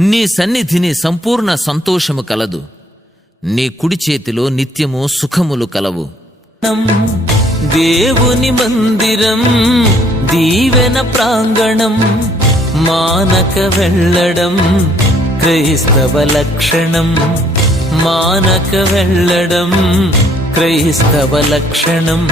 నీ సన్నిధిని సంపూర్ణ సంతోషము కలదు. నీ కుడి చేతిలో నిత్యము సుఖములు కలవు. దేవుని మందిరం దీవెన ప్రాంగణం మానక వెళ్ళడం క్రైస్తవ లక్షణం మానక వెళ్ళడం క్రైస్తవ లక్షణం.